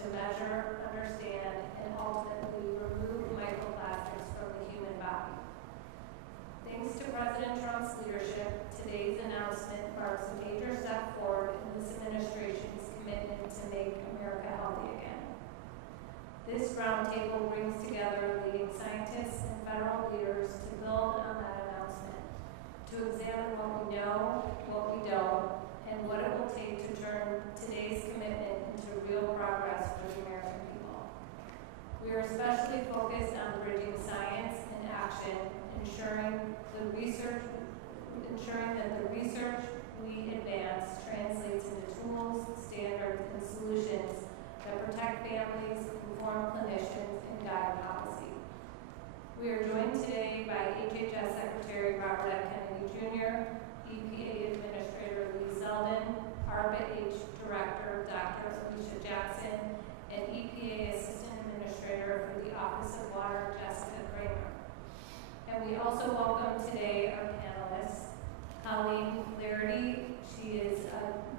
to measure, understand, and ultimately remove microplastics from the human body. Thanks to President Trump's leadership, today's announcement marks a major step forward in this administration's commitment to make America healthy again. This roundtable brings together leading scientists and federal leaders to build on that announcement, to examine what we know, what we don't, and what it will take to turn today's commitment into real progress for the American people. We are especially focused on bridging science and action, ensuring that the research we advance translates into tools, standards, and solutions that protect families, inform clinicians, and guide policy. We are joined today by HHS Secretary Robert F. Kennedy Jr., EPA Administrator Lee Zeldin, ARPA-H Director Dr. Alicia Jackson, and EPA Assistant Administrator for the Office of Water, Jessica Kramer. And we also welcome today our panelists, Colleen Flaherty. She is a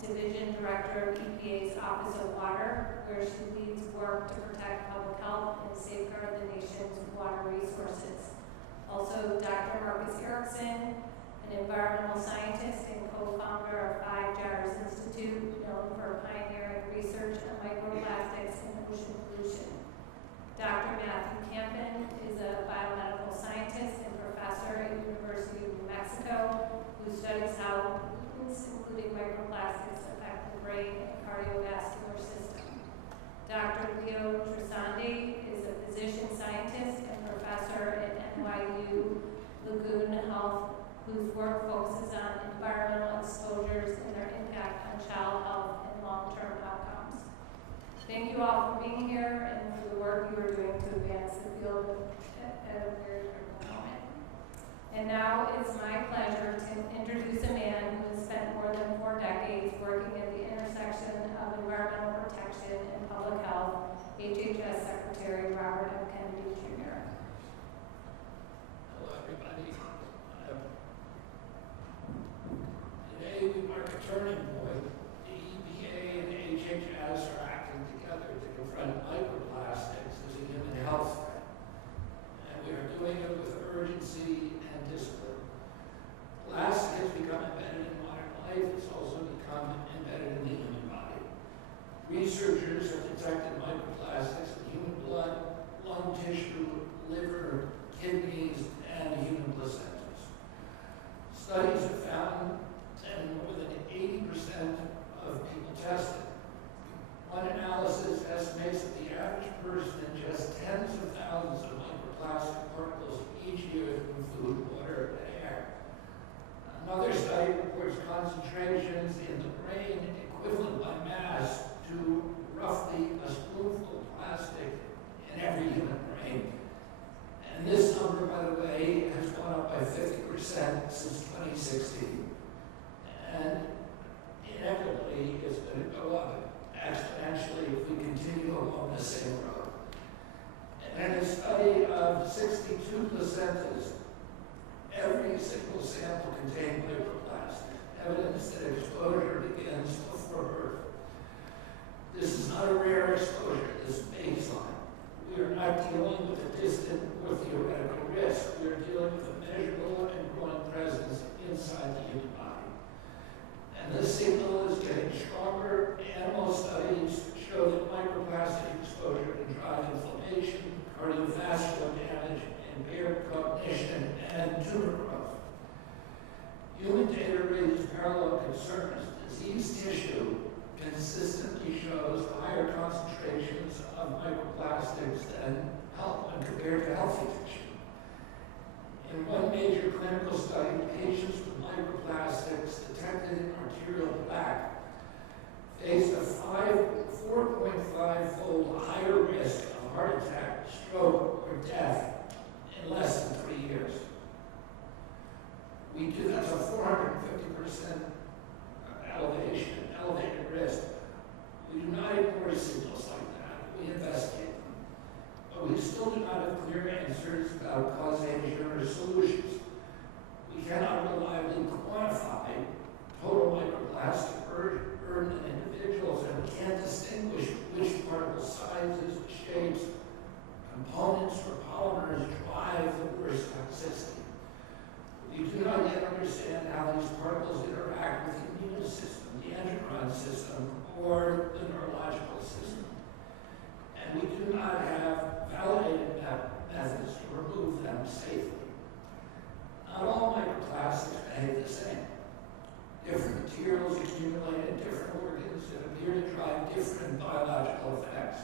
Division Director of EPA's Office of Water, where she leads work to protect public health and safeguard the nation's water resources. Also, Dr. Marcus Erickson, an environmental scientist and co-founder of 5 Jars Institute, known for pioneering research on microplastics and ocean pollution. Dr. Matthew Campen is a biomedical scientist and professor at the University of New Mexico who studies how pollutants, including microplastics, affect the brain and cardiovascular system. Dr. Leo Trisandi is a physician scientist and professor at NYU Lagoon Health, whose work focuses on environmental exposures and their impact on child health and long-term outcomes. Thank you all for being here and for the work you are doing to advance the field at a very critical moment. And now it's my pleasure to introduce a man who has spent more than 4 decades working at the intersection of environmental protection and public health, HHS Secretary Robert F. Kennedy Jr. Hello, everybody. Today we mark a turning point. The EPA and HHS are acting together to confront microplastics as a human health threat. And we are doing it with urgency and discipline. Plastic has become embedded in modern life. It's also become embedded in the human body. Researchers have detected microplastics in human blood, lung tissue, liver, kidneys, and human placentas. Studies have found that in more than 80% of people tested, one analysis estimates that the average person ingests tens of thousands of microplastic particles each year from food, water, and air. Another study reports concentrations in the brain equivalent by mass to roughly a spoonful of plastic in every human brain. And this number, by the way, has gone up by 50% since 2016. And inevitably, it's going to go up exponentially if we continue along the same road. And in a study of 62 placentas, every single sample contained microplastic, evidence that exposure begins before birth. This is not a rare exposure, this is baseline. We are not dealing with a distant or theoretical risk. We are dealing with a measurable and growing presence inside the human body. And this signal is getting stronger. Animal studies show that microplastic exposure can drive inflammation, cardiovascular damage, impaired cognition, and tumor growth. Human data raises parallel concerns. Disease tissue consistently shows higher concentrations of microplastics than when compared to healthy tissue. In one major clinical study, patients with microplastics detected in arterial plaque faced a 4.5-fold higher risk of heart attack, stroke, or death in less than 3 years. That's a 450% elevated risk. We do not ignore signals like that. We investigate them. But we still do not have clear answers about causation or solutions. We cannot reliably quantify total microplastic burden in individuals, and we can't distinguish which particles system or the neurological system. And we do not have validated methods to remove them safely. Not all microplastics behave the same. Different materials accumulate in different organs that appear to drive different biological effects.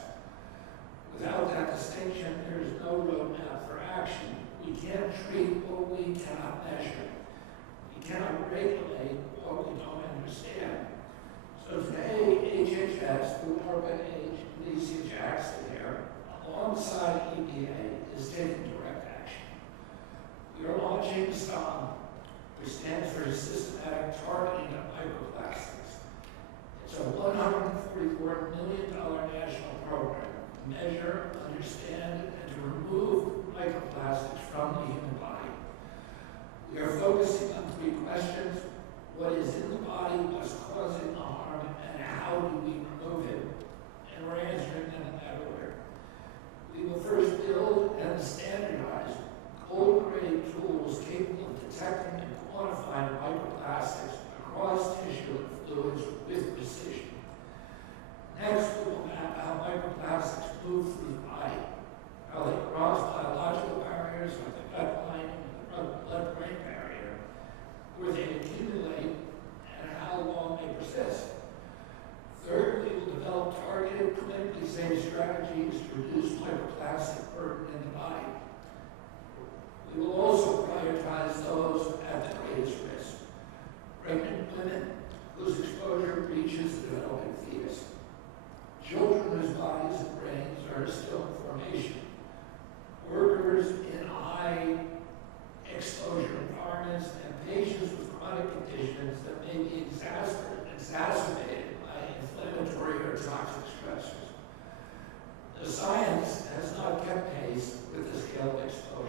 Without that distinction, there is no roadmap for action. We can't treat what we cannot measure. We cannot regulate what we don't understand. So today, HHS, through ARPA-H, Lisa Jackson here, alongside EPA, is taking direct action. We are launching STOMP, which stands for Systematic Targeting of Microplastics. It's a $144 million national program to measure, understand, and to remove microplastics from the human body. We are focusing on three questions: what is in the body, what's causing the harm, and how do we remove it? And we're answering them in that order. We will first build and standardize cold-grade tools capable of detecting and quantifying microplastics across tissue and fluids with precision. Next, we will map how microplastics move through the body, how they cross biological barriers like the gut lining and the blood-brain barrier, where they accumulate, and how long they persist. Third, we will develop targeted, clinically safe strategies to reduce microplastic burden in the body. We will also prioritize those at the greatest risk: pregnant women whose exposure reaches the developing fetus, children whose bodies and brains are still in formation, workers in high exposure environments, and patients with chronic conditions that may be exacerbated by inflammatory or toxic stressors. The science has not kept pace with the scale of exposure.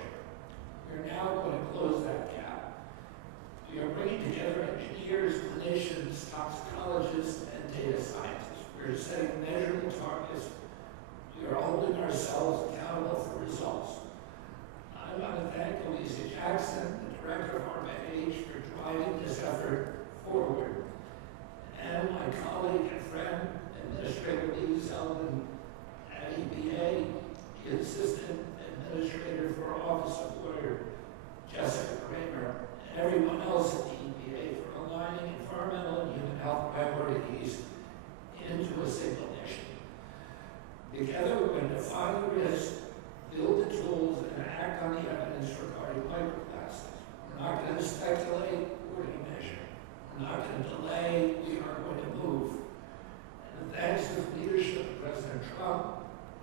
We are now going to close that gap. We are bringing together engineers, clinicians, toxicologists, and data scientists. We are setting measurable targets. We are holding ourselves accountable for results. I want to thank Lisa Jackson, the director of RFK, for driving this effort forward, and my colleague and friend, Administrator Zeldin at EPA, the Assistant Administrator for Office of Water, Jessica Kramer, and everyone else at the EPA for aligning environmental and human health priorities into a single mission. Together, we're going to define the risk, build the tools, and act on the evidence regarding microplastics. We're not going to speculate, we're going to measure. We're not going to delay, we are going to move. And thanks to the leadership of President Trump,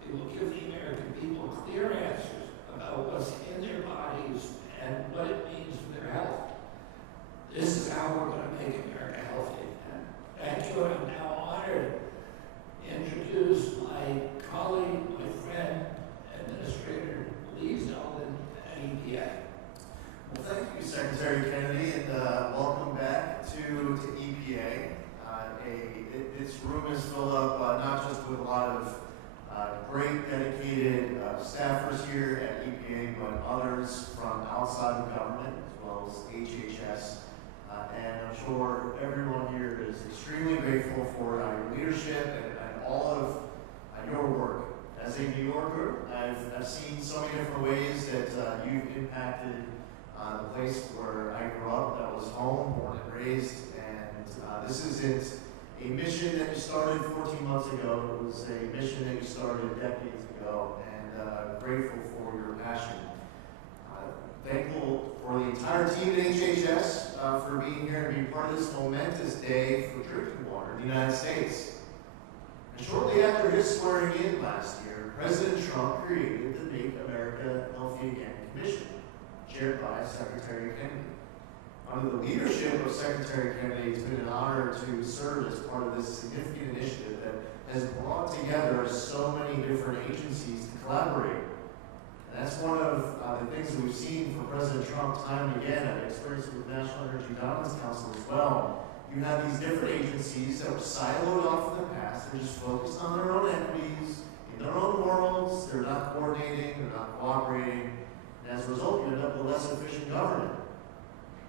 we will give the American people clear answers about what's in their bodies and what it means for their health. This is how we're going to make America healthy. And thank you, and I'm now honored to introduce my colleague, my friend, Administrator Zeldin at EPA. Well, thank you, Secretary Kennedy, and welcome back to EPA. This room is filled up not just with a lot of great dedicated staffers here at EPA, but others from outside the government, as well as HHS. And I'm sure everyone here is extremely grateful for your leadership and all of your work. As a New Yorker, I've seen so many different ways that you've impacted the place where I grew up, that was home, born and raised. And this isn't a mission that you started 14 months ago. It was a mission that you started decades ago, and grateful for your passion. Thankful for the entire team at HHS for being here and being part of this momentous day for drinking water in the United States. And shortly after his swearing in last year, President Trump created the Make America Healthy Again Commission, chaired by Secretary Kennedy. Under the leadership of Secretary Kennedy, it's been an honor to serve as part of this significant initiative that has brought together so many different agencies to collaborate. And that's one of the things that we've seen from President Trump time and again. I've experienced it with the National Energy Dominance Council as well. You have these different agencies that were siloed off in the past. They're just focused on their own equities, in their own worlds. They're not coordinating, they're not cooperating. And as a result, you end up with less efficient government.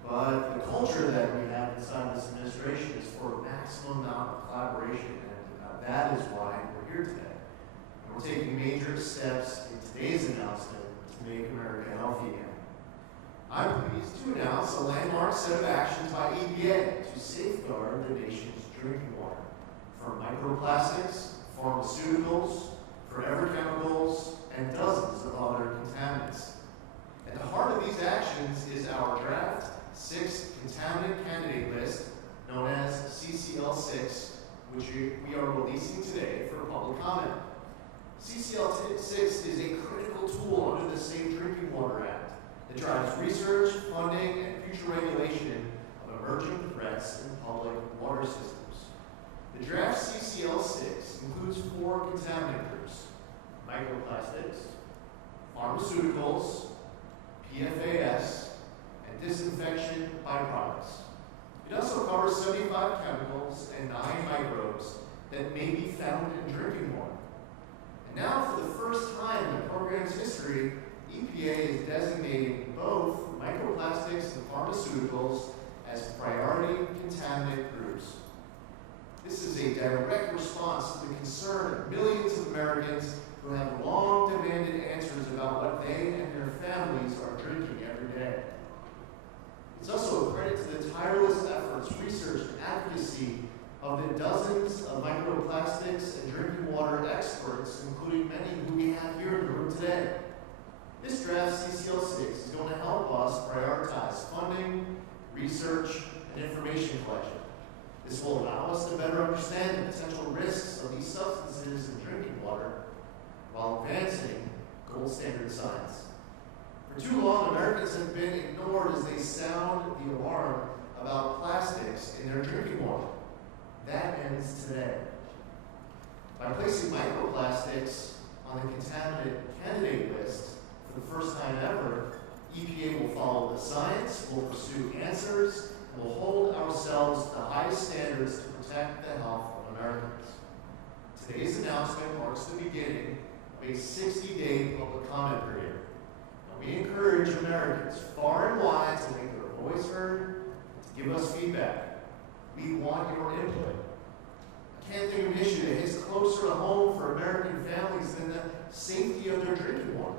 But the culture that we have inside this administration is for maximum amount of collaboration, and that is why we're here today. And we're taking major steps in today's announcement to make America healthy again. I'm pleased to announce a landmark set of actions by EPA to safeguard the nation's drinking water from microplastics, pharmaceuticals, forever chemicals, and dozens of other contaminants. At the heart of these actions is our draft 6 contaminant candidate list, known as CCL6, which we are releasing today for public comment. CCL6 is a critical tool under the Safe Drinking Water Act that drives research, funding, and future regulation of emerging threats in public water systems. The draft CCL6 includes 4 contaminant groups: microplastics, pharmaceuticals, PFAS, and disinfection byproducts. It also covers 75 chemicals and 9 microbes that may be found in drinking water. And now, for the first time in the program's history, EPA is designating both microplastics and pharmaceuticals as priority contaminant groups. This is a direct response to the concern of millions of Americans who have long demanded answers about what they and their families are drinking every day. It's also a credit to the tireless efforts, research, and advocacy of the dozens of microplastics and drinking water experts, including many who we have here in the room today. This draft CCL6 is going to help us prioritize funding, research, and information collection. This will allow us to better understand the potential risks of these substances in drinking water while advancing gold standard science. For too long, Americans have been ignored as they sound the alarm about plastics in their drinking water. That ends today. By placing microplastics on the contaminant candidate list for the first time ever, EPA will follow the science, will pursue answers, and will hold ourselves to the highest standards to protect the health of Americans. Today's announcement marks the beginning of a 60-day public comment period. And we encourage Americans far and wide to make their voice heard and to give us feedback. We want your input. I can't think of an issue that hits closer to home for American families than the safety of their drinking water.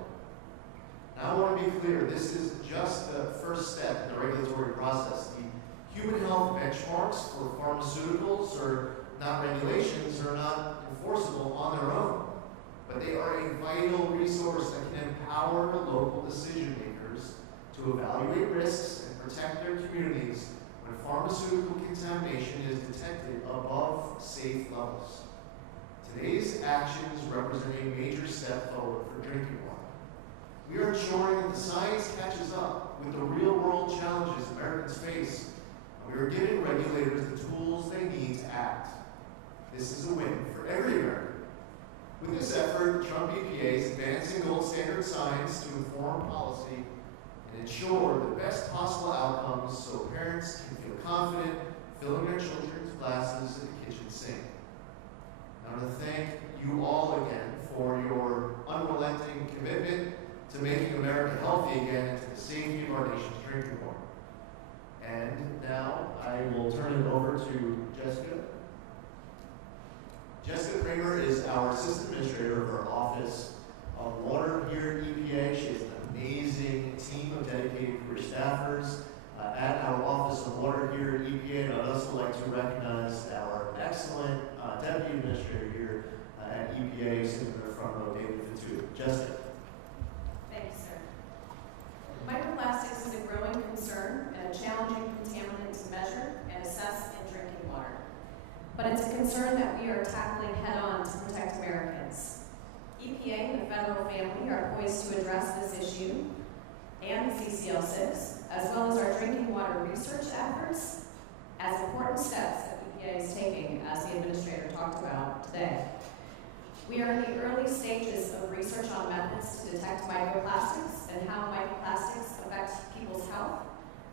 Now, I want to be clear, this is just the first step in the regulatory process. The human health benchmarks for pharmaceuticals or not regulations are not enforceable on their own, but they are a vital resource that can empower local decision makers to evaluate risks and protect their communities when pharmaceutical contamination is detected above safe levels. Today's actions represent a major step forward for drinking water. We are ensuring that the science catches up with the real-world challenges Americans face, and we are giving regulators the tools they need to act. This is a win for every American. With this effort, the Trump EPA is advancing gold standard science to inform policy and ensure the best possible outcomes so parents can feel confident filling their children's glasses at the kitchen sink. I want to thank you all again for your unrelenting commitment to making America healthy again and to the safety of our nation's drinking water. And now I will turn it over to Jessica. Jessica Kramer is our Assistant Administrator of our Office of Water here at EPA. She has an amazing team of dedicated career staffers at our Office of Water here at EPA. And I'd also like to recognize our excellent Deputy Administrator here at EPA, sitting in the front row, David Fatu. Jessica. Thank you, sir. Microplastics is a growing concern and a challenging contaminant to measure and assess in drinking water. But it's a concern that we are tackling head-on to protect Americans. EPA and the federal family are poised to address this issue and the CCL6, as well as our drinking water research efforts, as important steps that EPA is taking, as the Administrator talked about today. We are in the early stages of research on methods to detect microplastics and how microplastics affect people's health,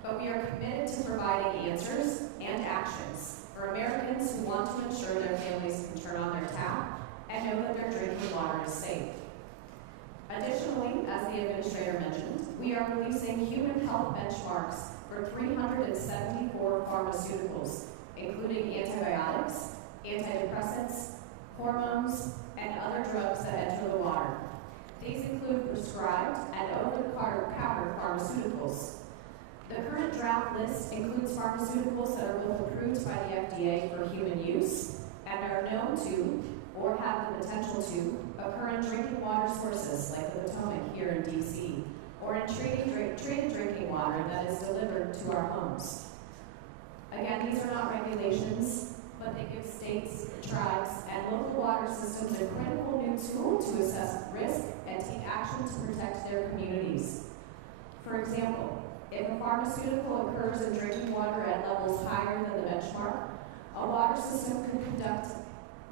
but we are committed to providing answers and actions for Americans who want to ensure their families can turn on their tap and know that their drinking water is safe. Additionally, as the Administrator mentioned, we are releasing human health benchmarks for 374 pharmaceuticals, including antibiotics, hormones, and other drugs that enter the water. These include prescribed and over-the-counter pharmaceuticals. The current draft list includes pharmaceuticals that are both approved by the FDA for human use and are known to, or have the potential to, occur in drinking water sources like the Potomac here in DC, or in treated drinking water that is delivered to our homes. Again, these are not regulations, but they give states, tribes, and local water systems a critical new tool to assess risk and take action to protect their communities. For example, if a pharmaceutical occurs in drinking water at levels higher than the benchmark, a water system could conduct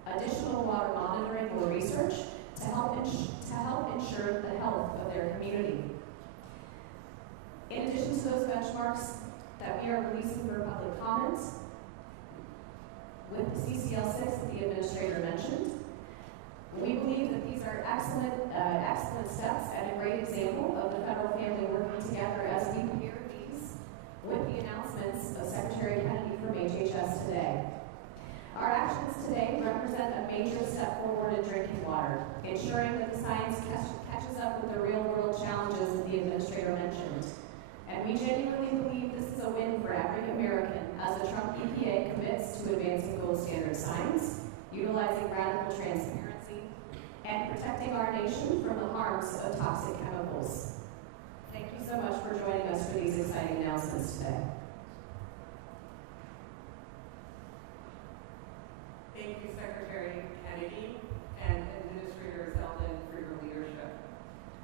additional water monitoring or research to help ensure the health of their community. In addition to those benchmarks that we are releasing for public comment, with the CCL6 that the administrator mentioned, we believe that these are excellent steps and a great example of the federal family working together as we pair these with the announcements of Secretary Kennedy from HHS today. Our actions today represent a major step forward in drinking water, ensuring that the science catches up with the real-world challenges that the administrator mentioned. And we genuinely believe this is a win for every American as the Trump EPA commits to advancing gold standard science, utilizing radical transparency, and protecting our nation from the harms of toxic chemicals. Thank you so much for joining us for these exciting announcements today. Thank you, Secretary Kennedy and Administrator Zeldin, for your leadership.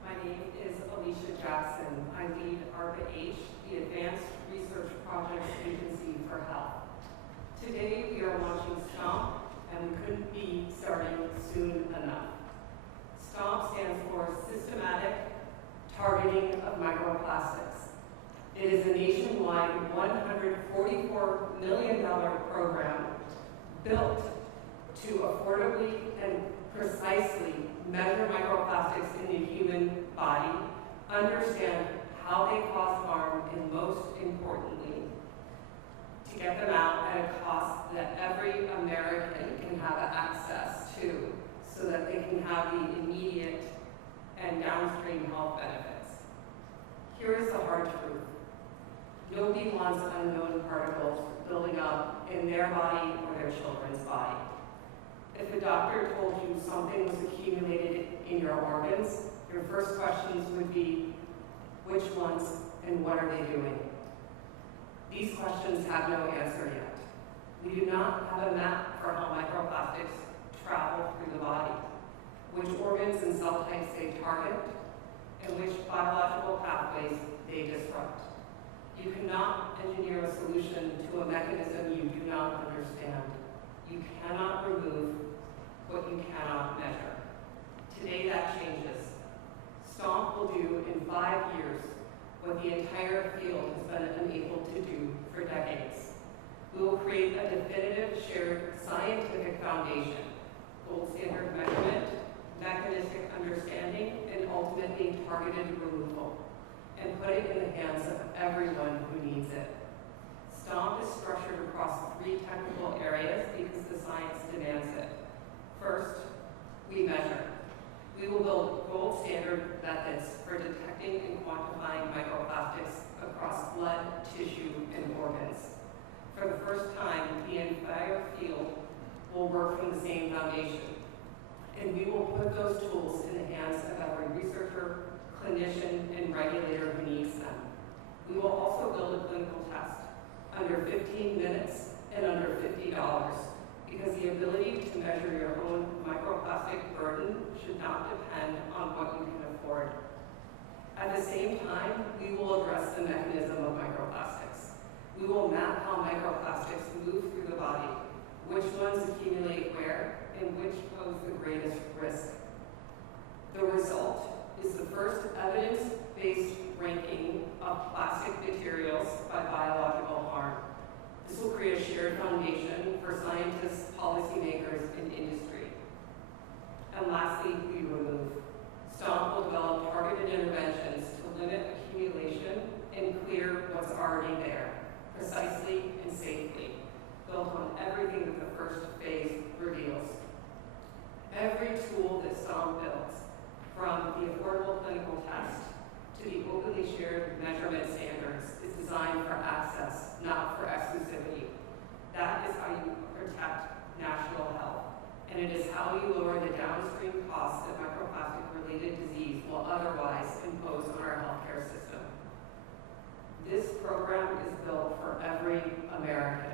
My name is Alicia Jackson. I lead ARPA-H, the Advanced Research Projects Agency for Health. Today we are launching STOMP, and we couldn't be starting soon enough. STOMP stands for Systematic Targeting of Microplastics. It is a nationwide $144 million program built to affordably and precisely measure microplastics in the human body, understand how they cause harm, and most importantly, to get them out at a cost that every American can have access to so that they can have the immediate and downstream health benefits. Here is the hard truth. Nobody wants unknown particles building up in their body or their children's body. If a doctor told you something was accumulated in your organs, your first questions would be, which ones and what are they doing? These questions have no answer yet. We do not have a map for how microplastics travel through the body, which organs and cell types they target, and which biological pathways they disrupt. You cannot engineer a solution to a mechanism you do not understand. You cannot remove what you cannot measure. Today that changes. STOMP will do in 5 years what the entire field has been unable to do for decades. We will create a definitive shared scientific foundation, gold standard measurement, mechanistic understanding, and ultimately targeted removal, and put it in the hands of everyone who needs it. STOMP is structured across 3 technical areas because the science demands it. First, we measure. We will build gold standard methods for detecting and quantifying microplastics across blood, tissue, and organs. For the first time, the entire field will work from the same foundation, and we will put those tools in the hands of every researcher, clinician, and regulator who needs them. We will also build a clinical test under 15 minutes and under $50, because the ability to measure your own microplastic burden should not depend on what you can afford. At the same time, we will address the mechanism of microplastics. We will map how microplastics move through the body, which ones accumulate where, and which pose the greatest risk. The result is the first evidence-based ranking of plastic materials by biological harm. This will create a shared foundation for scientists, policymakers, and industry. And lastly, we remove. STOMP will develop targeted interventions to limit accumulation and clear what's already there, precisely and safely, built on everything that the first phase reveals. will otherwise impose on our healthcare system. This program is built for every American,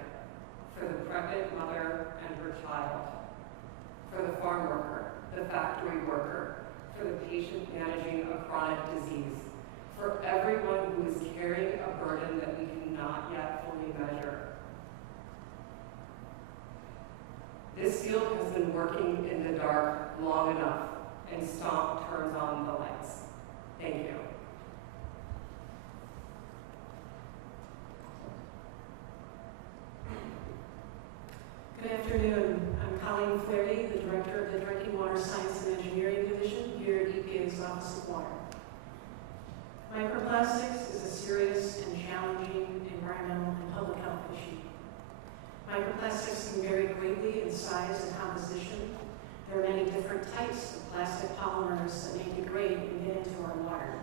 for the pregnant mother and her child, for the farm worker, the factory worker, for the patient managing a chronic disease, for everyone who is carrying a burden that we cannot yet fully measure. This field has been working in the dark long enough, and STOMP turns on the lights. Thank you. Good afternoon. I'm Colleen Flaherty, the Director of the Drinking Water Science and Engineering Division here at EPA's Office of Water. Microplastics is a serious and challenging environmental and public health issue. Microplastics can vary greatly in size and composition. There are many different types of plastic polymers that may degrade and get into our water.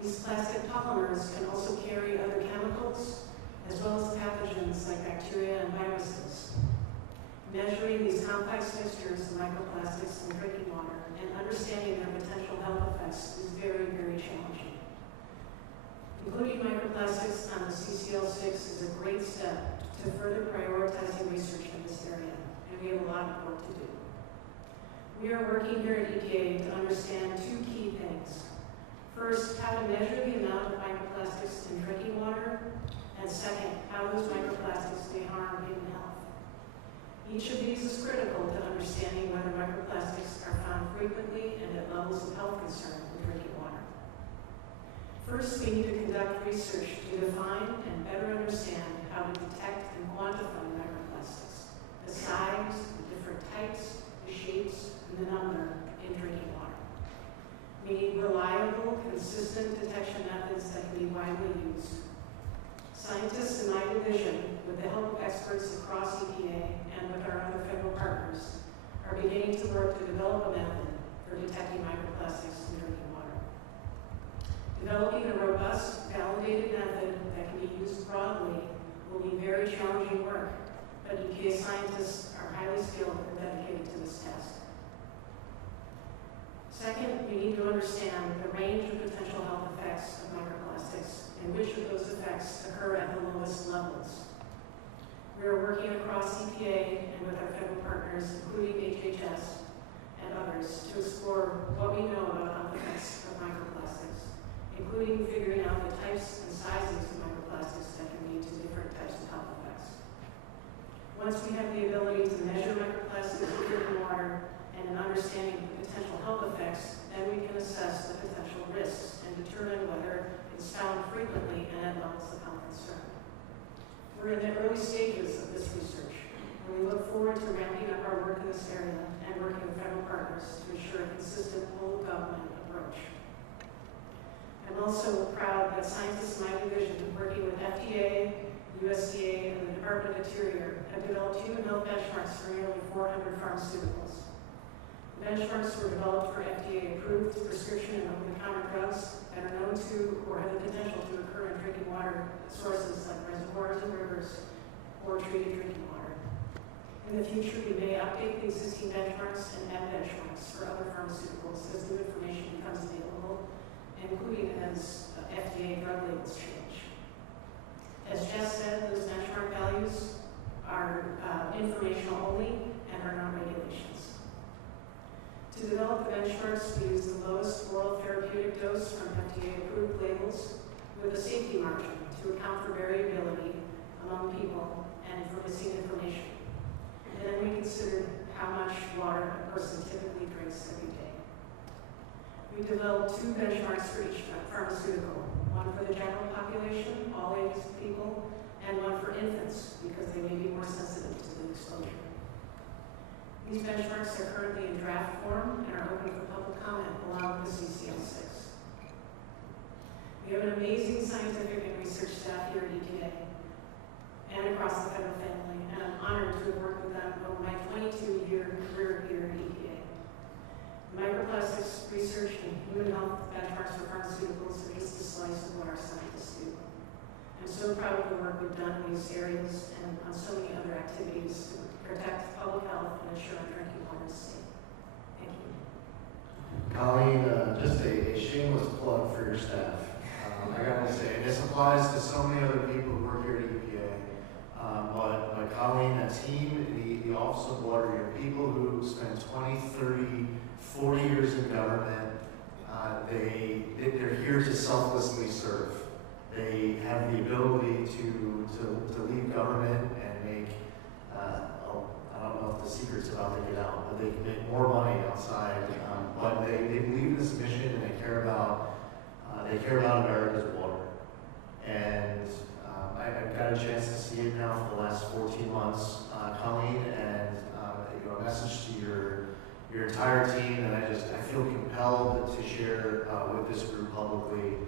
These plastic polymers can also carry other chemicals, as well as pathogens like bacteria and viruses. Measuring these complex mixtures of microplastics in drinking water and understanding their potential health effects is very, very challenging. Including microplastics on the CCL6 is a great step to further prioritizing research in this area, and we have a lot of work to do. We are working here at EPA to understand two key things. First, how to measure the amount of microplastics in drinking water, and second, how those microplastics may harm human health. Each of these is critical to understanding whether microplastics are found frequently and at levels of health concern in drinking water. First, we need to conduct research to define and better understand how to detect and quantify microplastics, the size, the different types, the shapes, and the number in drinking water. We need reliable, consistent detection methods that can be widely used. Scientists in my division, with the help of experts across EPA and with our other federal partners, are beginning to work to develop a method for detecting microplastics in drinking water. Developing a robust, validated method that can be used broadly will be very challenging work, but EPA scientists are highly skilled and dedicated to this task. Second, we need to understand the range of potential health effects of microplastics and which of those effects occur at the lowest levels. We are working across EPA and with our federal partners, including HHS and others, to explore what we know about health effects of microplastics, including figuring out the types and sizes of microplastics that can lead to different types of health effects. Once we have the ability to measure microplastics in drinking water and an understanding of potential health effects, then we can assess the potential risks and determine whether it's found frequently and at levels of health concern. We're in the early stages of this research, and we look forward to ramping up our work in this area and working with federal partners to ensure a consistent whole government approach. I'm also proud that scientists in my division, working with FDA, USDA, and the Department of Interior, have developed human health benchmarks for nearly 400 pharmaceuticals. The benchmarks were developed for FDA-approved prescription and over-the-counter drugs that are known to or have the potential to occur in drinking water sources like reservoirs and rivers or treated drinking water. In the future, we may update the existing benchmarks and add benchmarks for other pharmaceuticals as new information becomes available, including as FDA drug labels change. As Jess said, those benchmark values are informational only and are not regulations. To develop the benchmarks, we use the lowest oral therapeutic dose from FDA-approved labels with a safety margin to account for variability among people and for missing information. And then we considered how much water a person typically drinks every day. We developed two benchmarks for each pharmaceutical, one for the general population, all ages of people, and one for infants because they may be more sensitive to the exposure. These benchmarks are currently in draft form and are open for public comment along with the CCL6. We have an amazing scientific and research staff here at EPA and across the federal family, and I'm honored to have worked with them over my 22-year career here at EPA. Microplastics research and human health benchmarks for pharmaceuticals are just a slice of what our scientists do. I'm so proud of the work we've done in these areas and on so many other activities to protect public health and ensure our drinking water is safe. Thank you. Colleen, just a shameless plug for your staff. I gotta say, and this applies to so many other people who work here at EPA. But Colleen, that team, the Office of Water, you know, people who spend 20, 30, 40 years in government, they're here to selflessly serve. They have the ability to leave government and make, I don't know if the secret's about to get out, but they can make more money outside. But they believe in this mission and they care about America's water. And I've got a chance to see it now for the last 14 months, Colleen, and you know, a message to your entire team that I feel compelled to share with this group publicly,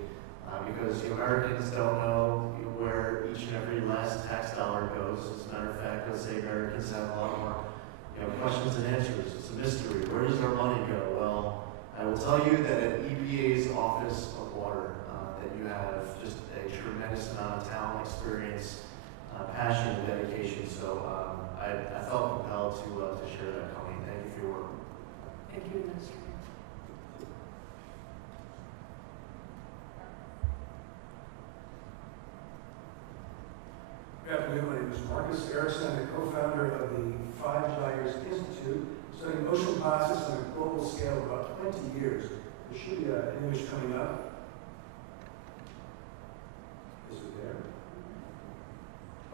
because you know, Americans don't know, you know, where each and every last tax dollar goes. As a matter of fact, let's say Americans have a lot more, you know, questions and answers. It's a mystery. Where does our money go? Well, I will tell you that at EPA's Office of Water, that you have just a tremendous amount of talent, experience, passion, and dedication. So I felt compelled to share that, Colleen. Thank you for your work. Thank you, Administrator. Good afternoon, my name is Marcus Erickson. I'm the co-founder of the Five Gyres Institute, studying ocean plastics on a global scale of about 20 years. There should be an image coming up. Is it there?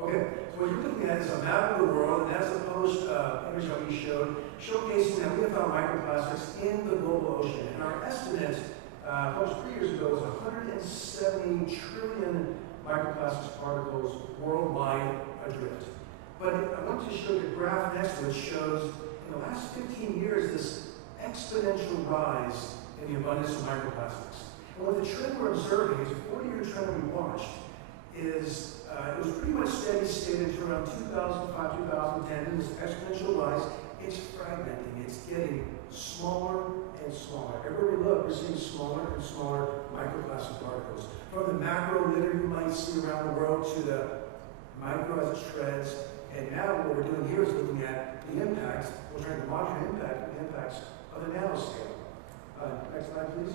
Okay, so what you're looking at is a map of the world, and that's the published image that we showed, showcasing that we have found microplastics in the global ocean. And our estimate, published 3 years ago, was 170 trillion microplastics particles worldwide adrift. But I want to show you the graph next to it shows in the last 15 years this exponential rise in the abundance of microplastics. And what the trend we're observing is a 40-year trend we watched is it was pretty much steady state until around 2005, 2010, and this exponential rise, it's fragmenting, it's getting smaller and smaller. Everywhere we look, we're seeing smaller and smaller microplastic particles. From the macro litter you might see around the world to the micro as it shreds. And now what we're doing here is looking at the impacts. We're trying to monitor the impacts of the nanoscale. Next slide, please.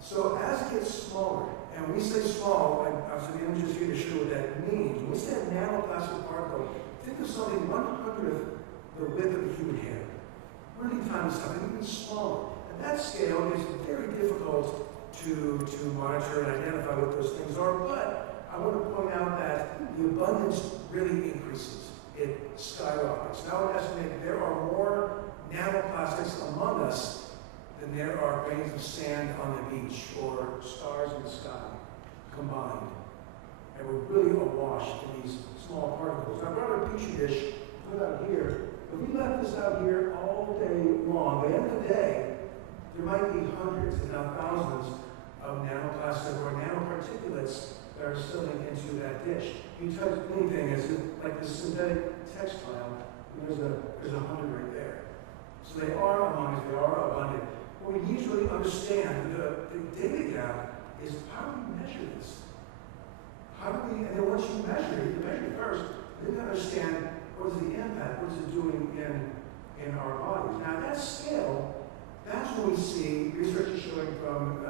So as it gets smaller, and when we say small, obviously the images here to show what that means. When we say a nanoplastic particle, think of something 1/100th the width of a human hair. Really tiny stuff, and even smaller. And that scale is very difficult to monitor and identify what those things are, but I want to point out that the abundance really increases. It skyrockets. Now we estimate there are more nanoplastics among us than there are grains of sand on the beach or stars in the sky combined. And we're really awash in these small particles. I brought a petri dish, put it out here. If we left this out here all day long, by the end of the day, there might be hundreds, if not thousands, of nanoplastic or nanoparticulates that are settling into that dish. You touch anything, as if, like the synthetic textile, there's 100 right there. So they are among us, they are abundant. What we need to really understand, the data gap, is how do we measure this? How do we, and then once you measure it first, then you understand what is the impact, what is it doing in our bodies. Now that scale, that's what we see, research is showing from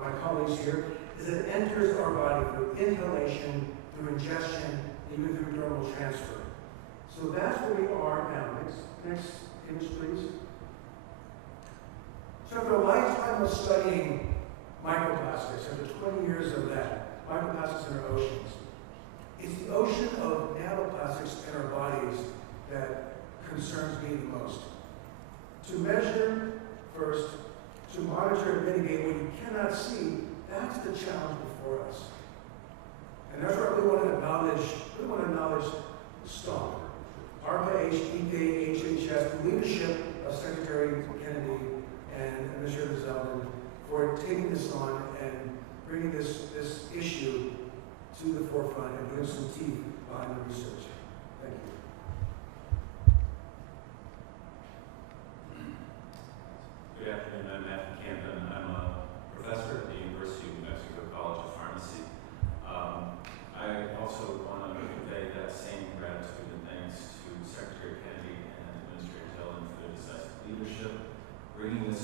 my colleagues here, is that it enters our body through inhalation, through ingestion, even through dermal transfer. So that's where we are now. Next image, please. So after a lifetime of studying microplastics, after 20 years of that, microplastics in our oceans, it's the ocean of nanoplastics in our bodies that concerns me the most. To measure first, to monitor and mitigate what you cannot see, that's the challenge before us. And that's where I really want to acknowledge STOMP, RFK, EPA, HHS, the leadership of Secretary Kennedy and Administrator Zeldin for taking this on and bringing this issue to the forefront and putting some teeth behind the research. Thank you. Good afternoon, I'm Matthew Camden. I'm a professor at the University of New Mexico College of Pharmacy. I also want to convey that same gratitude and thanks to Secretary Kennedy and Administrator Zeldin for their decisive leadership, bringing this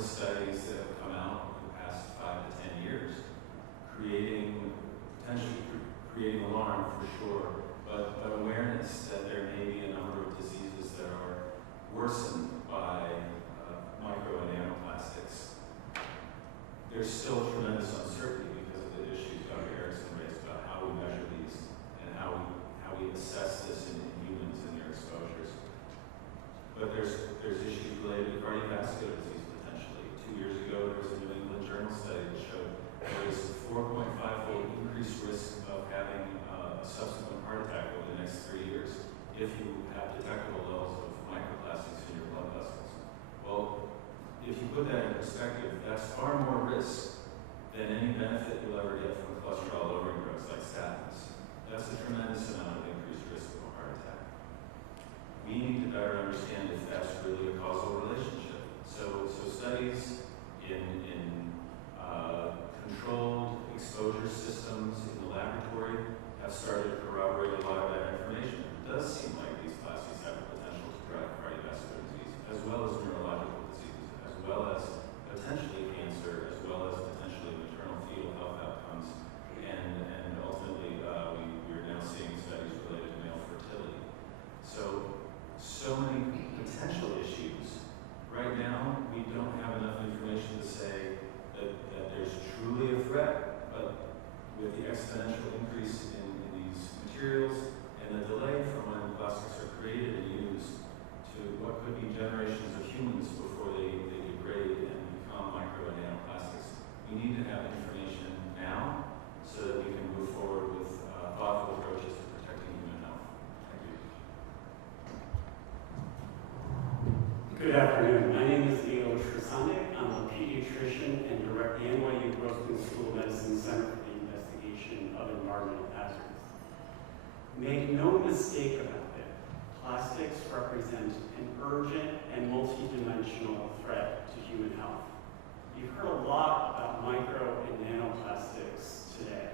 numerous studies that have come out in the past 5 to 10 years, potentially creating alarm for sure, but awareness that there may be a number of diseases that are worsened by micro and nanoplastics. There's still tremendous uncertainty because of the issues Dr. Erickson raised about how we measure these and how we assess this in humans and their exposures. But there's issues related to cardiovascular disease potentially. 2 years ago, there was a New England Journal study that showed there was a 4.5-fold increased risk of having a subsequent heart attack over the next 3 years if you have detectable levels of microplastics in your blood vessels. Well, if you put that in perspective, that's far more risk than any benefit you'll ever get from cholesterol-lowering drugs like statins. That's a tremendous amount of increased risk of a heart attack. We need to better understand if that's really a causal relationship. So studies in controlled exposure systems in the laboratory have started to corroborate a lot of that information. It does seem like these plastics have the potential to drive cardiovascular disease, as well as neurological diseases, as well as potentially cancer, as well as potentially maternal fetal health outcomes, and ultimately we are now seeing studies related to male fertility. So many potential issues. Right now, we don't have enough information to say that there's truly a threat, but with the exponential increase in these materials and the delay from when plastics are created and used to what could be generations of humans before they degrade and become micro and nanoplastics, we need to have information now so that we can move forward with thoughtful approaches to protecting human health. Thank you. Good afternoon. My name is Leo Trisonic. I'm a pediatrician and direct the NYU Grossman School of Medicine Center for the Investigation of Environmental Hazards. Make no mistake about it, plastics represent an urgent and multidimensional threat to human health. You've heard a lot about micro and nanoplastics today,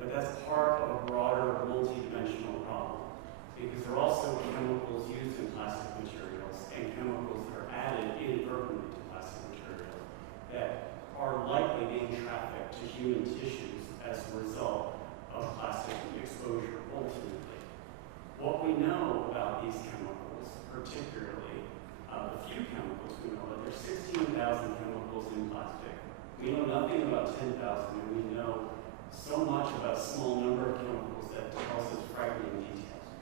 but that's part of a broader multidimensional problem because there are also chemicals used in plastic materials and chemicals that are added inadvertently to plastic materials that are likely being trafficked to human tissues as a result of plastic exposure ultimately. What we know about these chemicals, particularly the few chemicals we know, that there's 16,000 chemicals in plastic. We know nothing about 10,000, and we know so much about a small number of chemicals that tells us frightening details.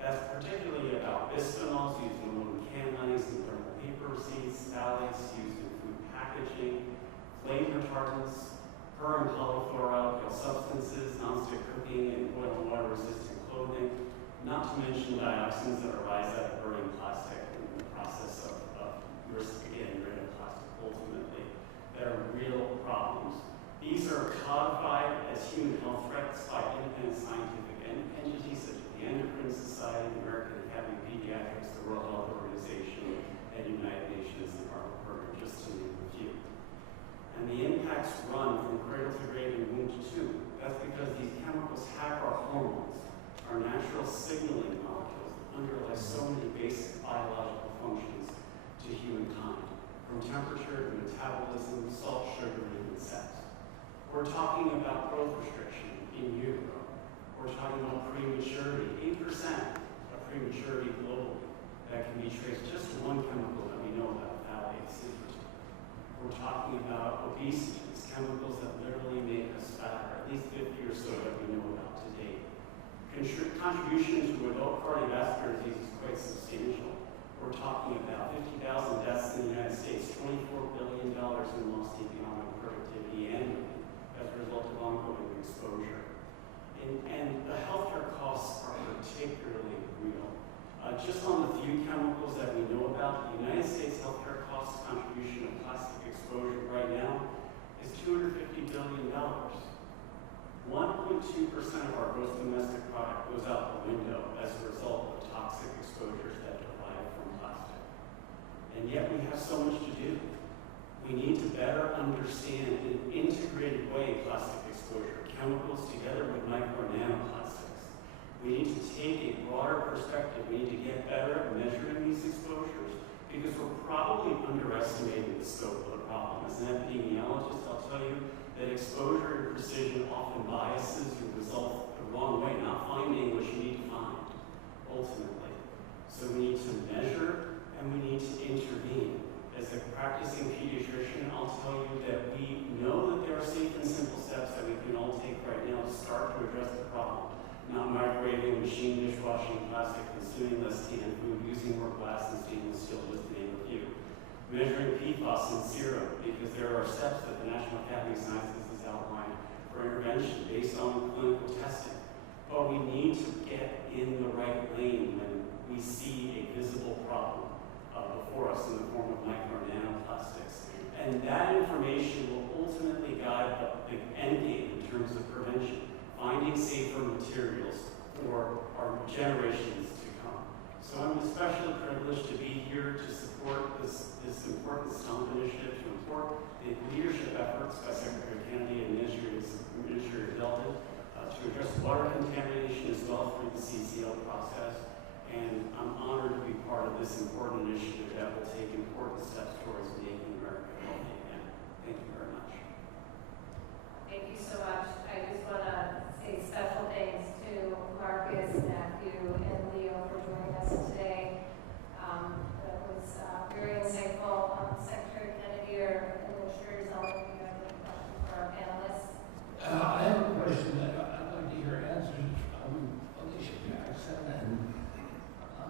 That's particularly about bisphenols used in aluminum can linings and thermal paper receipts, phthalates used in food packaging, flame retardants, per and polyfluoroalkyl substances, nonstick cooking, and oil and water-resistant clothing, not to mention dioxins that arise out of burning plastic in the process of getting rid of plastic ultimately. That are real problems. These are codified as human health threats by independent scientific entities such as the Endocrine Society, the American Academy of Pediatrics, the World Health Organization, and United Nations and Harvard Program, just to name a few. And the impacts run from cradle to grave and womb to tomb. That's because these chemicals hack our hormones, our natural signaling molecules that underlie so many basic biological functions to humankind, from temperature to metabolism, salt, sugar, and even sex. We're talking about growth restriction in utero. We're talking about prematurity, 8% of prematurity globally that can be traced just to one chemical that we know about, phthalates. We're talking about obesity, these chemicals that literally make us fatter, at least 50 or so that we know about to date. Contribution to adult cardiovascular disease is quite substantial. We're talking about 50,000 deaths in the United States, $24 billion in lost economic productivity annually as a result of ongoing exposure. And the healthcare costs are particularly real. Just on the few chemicals that we know about, the United States healthcare cost contribution of plastic exposure right now is $250 billion. 1.2% of our gross domestic product goes out the window as a result of toxic exposures that derive from plastic. And yet we have so much to do. We need to better understand in an integrated way plastic exposure, chemicals together with micro and nanoplastics. We need to take a broader perspective. We need to get better at measuring these exposures because we're probably underestimating the scope of the problem. exposure and precision often biases your result the wrong way, not finding what you need to find, ultimately. So we need to measure and we need to intervene. As a practicing pediatrician, I'll tell you that we know that there are safe and simple steps that we can all take right now to start to address the problem. Not microwaving, machine dishwashing, plastic, consuming less canned food, using more glass and stainless steel, just to name a few. Measuring PFAS in serum, because there are steps that the National Academy of Sciences has outlined for intervention based on clinical testing. But we need to get in the right lane when we see a visible problem before us in the form of micro and nanoplastics. And that information will ultimately guide the end game in terms of prevention, finding safer materials for our generations to come. So I'm especially privileged to be here to support this important STOMP initiative, to support the leadership efforts by Secretary Kennedy and Administrator Zeldin to address water contamination as well through the CCL process. And I'm honored to be part of this important initiative that will take important steps towards making America healthy again. Thank you very much. Thank you so much. I just want to say special thanks to Marcus, Matthew, and Leo for joining us today. That was very insightful. Secretary Kennedy or Administrator Zeldin, do you have any questions for our panelists? I have a question that I'd like to hear answers from Alicia Jackson and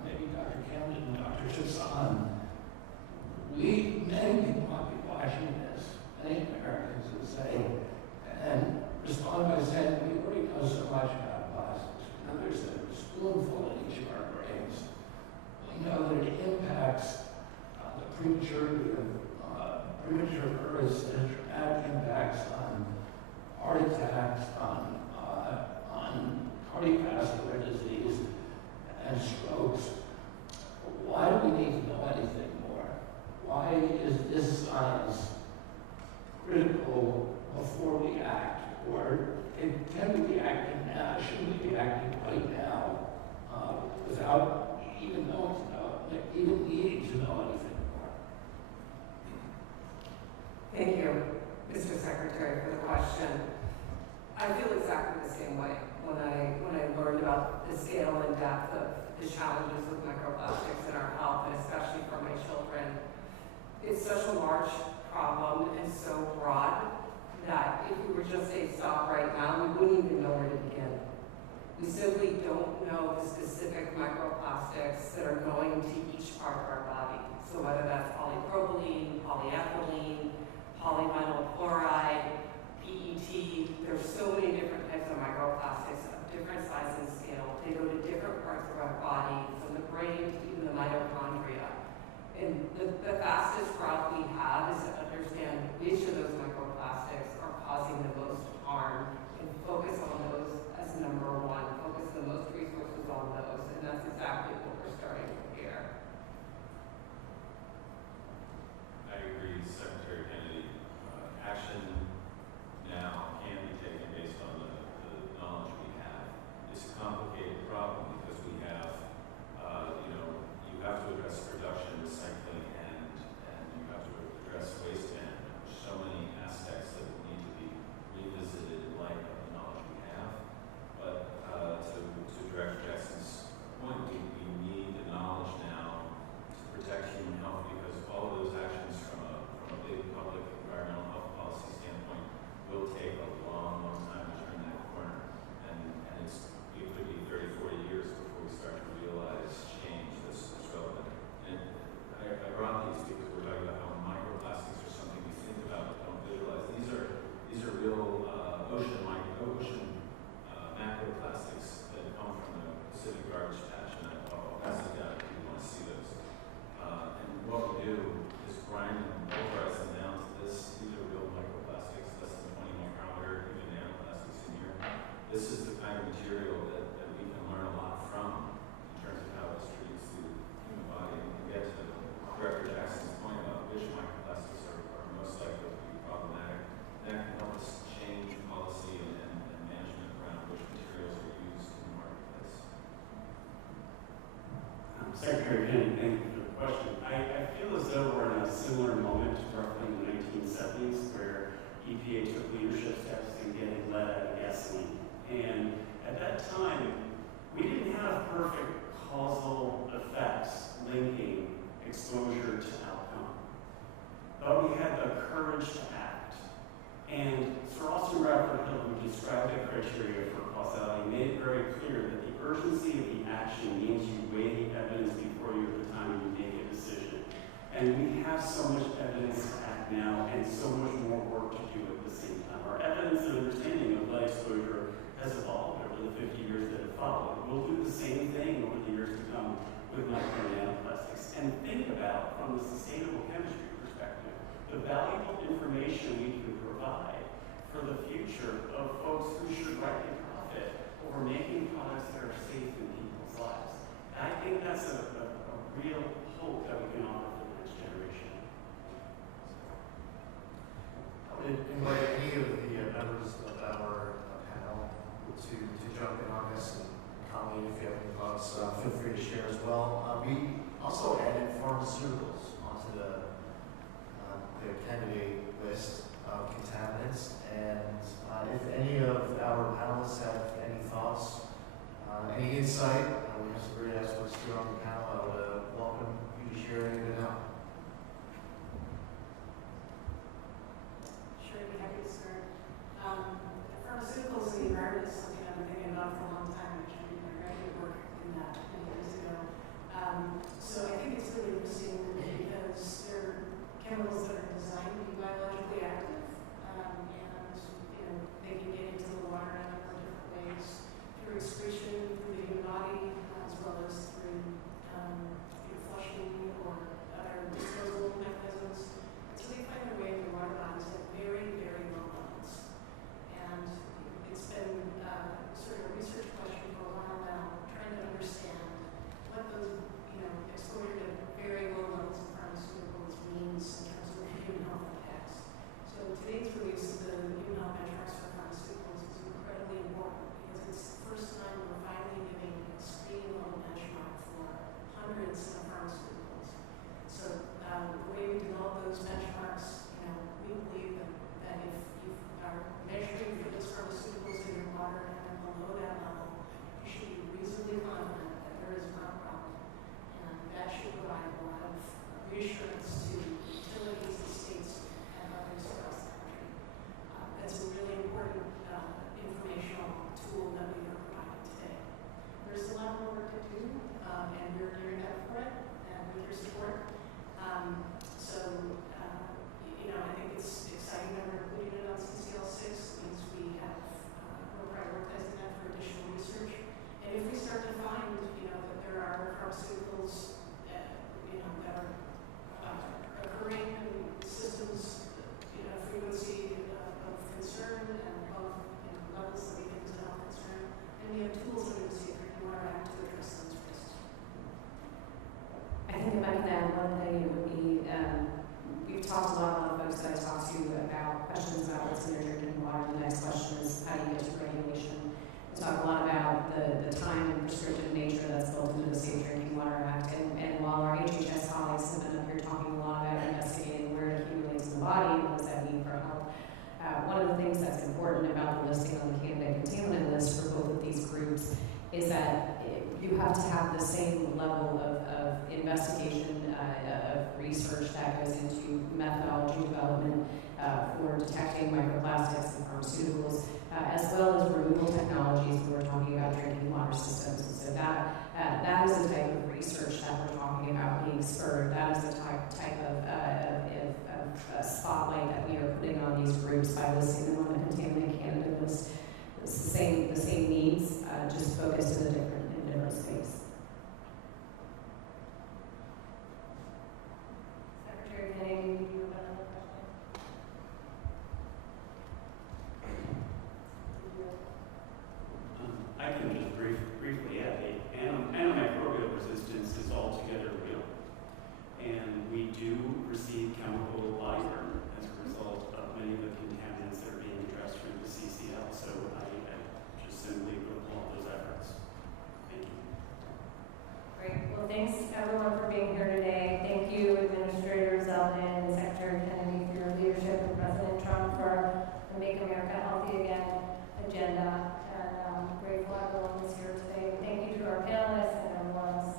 maybe Dr. Camden and Dr. Chassan. Many people might be watching this, many Americans would say, and respond by saying, we already know so much about plastics. We know there's a spoonful in each of our brains. We know that it impacts the prematurity of premature births, and dramatic impacts on heart attacks, on cardiovascular disease, and strokes. Why do we need to know anything more? Why is this science critical before we act? Or can we be acting now? Should we be acting right now without even needing to know anything more? Thank you, Mr. Secretary, for the question. I feel exactly the same way when I learned about the scale and depth of the challenges with microplastics in our health, and especially for my children. It's such a large problem and so broad that if we were just say stop right now, we wouldn't even know where to begin. We simply don't know the specific microplastics that are going to each part of our body. So whether that's polypropylene, polyethylene, polyvinyl chloride, PET, there's so many different types of microplastics of different size and scale. They go to different parts of our body, from the brain to even the mitochondria. And the fastest route we have is to understand which of those microplastics are causing the most harm and focus on those as number one, focus the most resources on those, and that's exactly what we're starting with here. I agree, Secretary Kennedy. Action now can be taken based on the knowledge we have. It's a complicated problem because we have, you have to address production, recycling, and you have to address waste management. There's so many aspects that need to be revisited in light of the knowledge we have. But to Director Jackson's point, we need the knowledge now to protect human health, because all of those actions from a big public environmental health policy standpoint will take a long, long time to turn that corner. And it could be 30, 40 years before we start to realize change that's relevant. And I brought these because we're talking about how microplastics are something we think about but don't visualize. These are real ocean macroplastics that come from the Pacific garbage patch, and I'll pass it down if you want to see those. And what we do is grind them, pulverize them down to this. These are real microplastics, less than 20 micrometer, even nanoplastics in here. This is the kind of material that we can learn a lot from in terms of how this treats the human body. And we can get to Director Jackson's point about which microplastics are most likely to be problematic. That can help us change policy and management around which materials are used in the marketplace. Secretary Kennedy, thank you for the question. I feel as though we're in a similar moment roughly in the 1970s where EPA took leadership much more work to do at the same time. Our evidence and understanding of light exposure has evolved over the 50 years that have followed. We'll do the same thing over the years to come with micro and nanoplastics. And think about, from the sustainable chemistry perspective, the valuable information we can provide for the future of folks who should rightly profit over making products that are safe in people's lives. And I think that's a real hope that we can offer for the next generation. I would invite any of the members of our panel to jump in on this, and Colleen, if you have any thoughts, feel free to share as well. We also added pharmaceuticals onto the candidate list of contaminants, and if any of our panelists have any thoughts, any insight, we have some great experts here on the panel. I would welcome you to share any of it now. Sure, I'd be happy to start. Pharmaceuticals in the environment is something I've been thinking about for a long time. I did my graduate work in that many years ago. So I think it's really interesting because they're chemicals that are designed to be biologically active, and they can get into the water in a number of different ways through excretion, through the human body, as well as through flushing or other disposal mechanisms. So they find their way into water bodies at very, very low levels. And it's been sort of a research question for a while now, trying to understand what those, exposure to very low levels of pharmaceuticals means in terms of human health impacts. So today's release of the human health benchmarks for pharmaceuticals is incredibly important because it's the first time we're finally giving a screening level benchmark for hundreds of pharmaceuticals. So the way we develop those benchmarks, we believe that if you are measuring for those pharmaceuticals in your water and are below that level, you should be reasonably confident that there is not a problem. And that should provide a lot of reassurance to utilities, the states, and others across the country. That's a really important informational tool that we are providing today. There's a lot more work to do, and we're gearing up for it, and with your support. I think it's exciting that we're including it on CCL6. It means we're prioritizing that for additional research. And if we start to find, that there are pharmaceuticals, that are occurring in systems, frequency of concern and of levels that we think is a health concern, and we have tools that we can see if we want to address those risks. I think if I can add one thing, it would be, we've talked a lot of folks that I talked to about questions about what's in their drinking water. The next question is how do you get to regulation? We talk a lot about the time and prescriptive nature that's built into the Safe Drinking Water Act. And while our HHS colleagues have been up here talking a lot about investigating where it accumulates in the body and what does that mean for health, one of the things that's important about the listing on the candidate contaminant list for both of these groups is that you have to have the same level of investigation, of research that goes into methodology development for detecting microplastics and pharmaceuticals, as well as removal technologies when we're talking about drinking water systems. And so that is the type of research that we're talking about being spurred. That is the type of spotlight that we are putting on these groups by listing them on the contaminant candidate list. It's the same needs, just focused in a different space. Secretary Kennedy, do you have another question? I can just briefly add, antimicrobial resistance is altogether real. And we do receive chemical body burn as a result of many of the contaminants that are being addressed through the CCL. So I just simply applaud those efforts. Thank you. Great. Well, thanks everyone for being here today. Thank you, Administrator Zeldin and Secretary Kennedy, for your leadership, and President Trump for the Make America Healthy Again agenda. And I'm grateful everyone was here today. Thank you to our panelists and everyone else.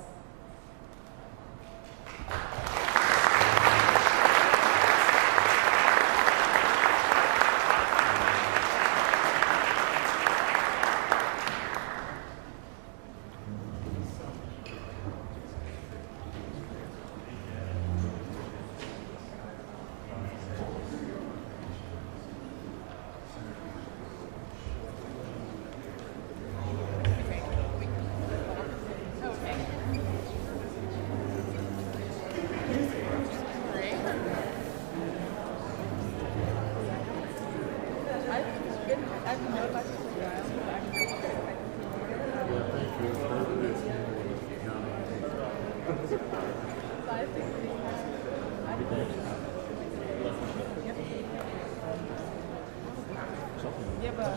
Yeah, but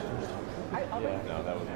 no, that was